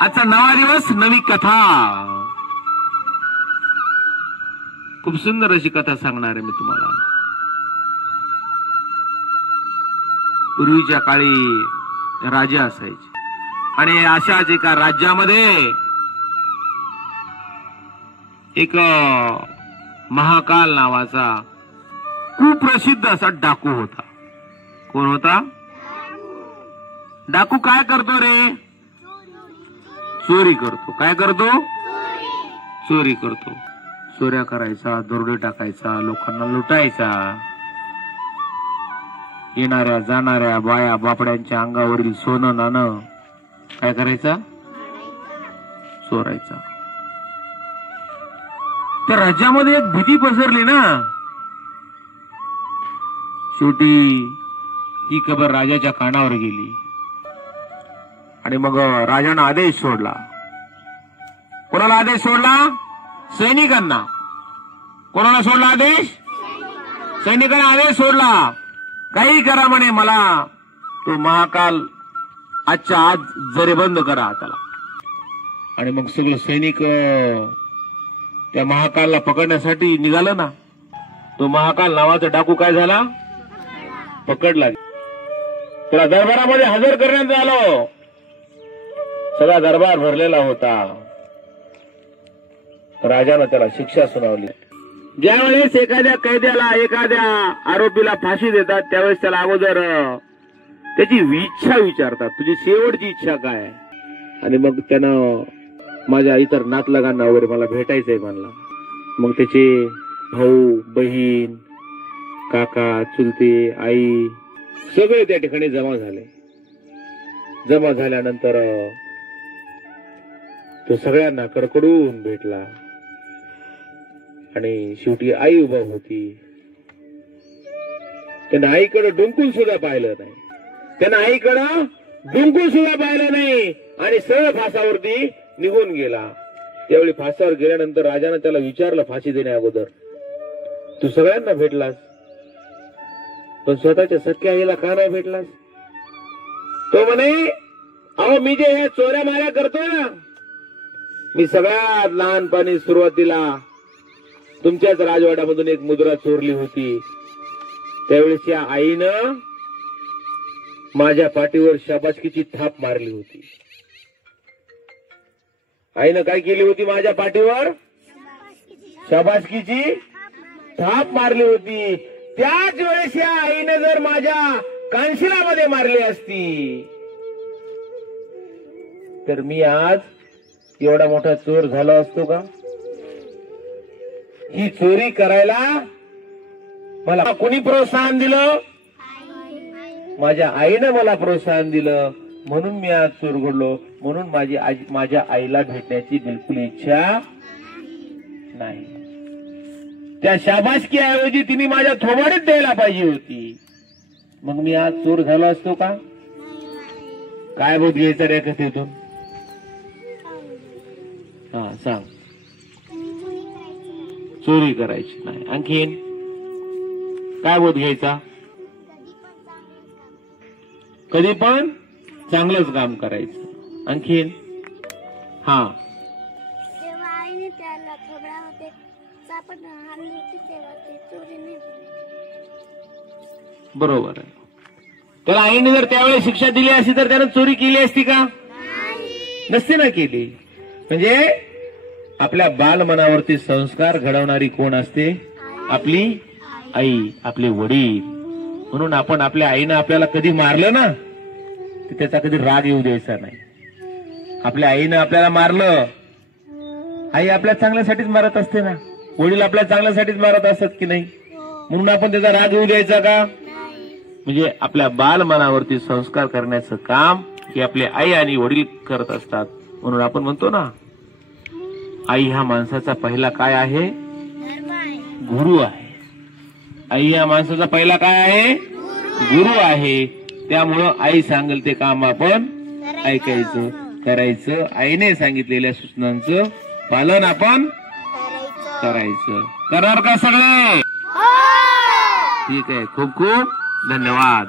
आजचा नवा दिवस, नवी कथा. खूप सुंदर अशी कथा सांगणार आहे मी तुम्हाला. पूर्वीच्या काळी राजे असायचे आणि अशाच एका राज्यामध्ये एक महाकाल नावाचा कुप्रसिद्ध असा डाकू होता. कोण होता? डाकू काय करतो रे? चोरी करतो. काय करतो? चोरी करतो. चोऱ्या करायचा, दरोडे टाकायचा, लोकांना लुटायचा, येणाऱ्या जाणाऱ्या बाया बापड्यांच्या अंगावरील सोनं नाणं काय करायचा? चोरायचा. त्या राज्यामध्ये एक भीती पसरली ना. शेवटी ही खबर राजाच्या कानावर गेली आणि मग राजाने आदेश सोडला. कोणाला आदेश सोडला? सैनिकांना. कोणाला सोडला आदेश? सैनिकांना आदेश सोडला. काही करा म्हणे, मला तो महाकाल आजच्या आज जरेबंद करा त्याला. आणि मग सगळं सैनिक त्या महाकालला पकडण्यासाठी निघालं ना. तो महाकाल नावाचा डाकू काय झाला? पकडला. त्याला दरबारामध्ये हजर करण्यात आलं. सगळा दरबार भरलेला होता. राजानं त्याला शिक्षा सुनावली. ज्यावेळेस एखाद्या कैद्याला, एखाद्या आरोपीला फाशी देतात त्यावेळेस त्याला अगोदर त्याची इच्छा विचारतात, तुझी शेवटची इच्छा काय आहे? आणि मग त्यानं माझ्या इतर नातलगांना वगैरे मला भेटायचंय म्हणला. मग त्याचे भाऊ, बहीण, काका, चुलते, आई सगळे त्या ठिकाणी जमा झाले. जमा झाल्यानंतर तो सगळ्यांना कडकडून भेटला आणि शेवटी आई उभा होती. त्यानं आईकडे डुंकून सुद्धा पाहिलं नाही. आणि सरळ फासावरती निघून गेला. त्यावेळी फासावर गेल्यानंतर राजानं त्याला विचारलं फाशी देण्या अगोदर, तू सगळ्यांना भेटलास पण स्वतःच्या सख्या आईला का नाही भेटलास? तो म्हणे, अहो मी जे ह्या चोऱ्या माऱ्या करतोय ना, मी सगळ्यात लहानपणी सुरुवातीला तुमच्याच राजवाड्यामधून एक मुद्रा चोरली होती. त्यावेळेस या आईनं माझ्या पाठीवर शाबासकीची थाप मारली होती. आईनं काय केली होती? माझ्या पाठीवर शाबासकीची थाप मारली होती. त्याच वेळेस या आईनं जर माझ्या कानशिलामध्ये मारली असती तर मी आज एवढा मोठा चोर झालो असतो का? ही चोरी करायला मला कोणी प्रोत्साहन दिलं? माझ्या आईनं मला प्रोत्साहन दिलं, म्हणून मी आज चोर घडलो. म्हणून माझ्या आईला भेटण्याची बिलकुल इच्छा नाही. त्या शाबासकी ऐवजी तिने माझ्या थोबाडीत द्यायला पाहिजे होती. मग मी आज चोर झालो असतो का? काय बोध घ्यायचं रे कथेतून? हा सांग. चोरी करायची नाही. आणखीन काय बोध घ्यायचा? कधी पण चांगलंच काम करायचं. आणखीन हा. बरोबर आहे. त्याला आईने जर त्यावेळेस शिक्षा दिली असती तर त्यानं चोरी केली असती का? नसते ना केली. म्हणजे आपल्या बालमनावरती संस्कार घडवणारी कोण असते? आपली आई, आपले वडील. म्हणून आपण आपल्या आईनं आपल्याला कधी मारलं ना तर त्याचा कधी राग येऊ द्यायचा नाही. आपल्या आईनं आपल्याला मारलं, आई आपल्या चांगल्यासाठीच मारत असते ना. वडील आपल्या चांगल्यासाठीच मारत असतात की नाही? म्हणून आपण त्याचा राग येऊ द्यायचा का? म्हणजे आपल्या बालमनावरती संस्कार करण्याचं काम हे आपले आई आणि वडील करत असतात. म्हणून आपण म्हणतो ना, आई हा माणसाचा पहिला काय आहे? गुरु आहे. आई या माणसाचा पहिला काय आहे? गुरु आहे. त्यामुळं आई सांगेल ते काम आपण ऐकायचं, करायचं. आईने सांगितलेल्या सूचनांचं पालन आपण करायचं. करणार का सगळे? ठीक आहे. खूप खूप धन्यवाद.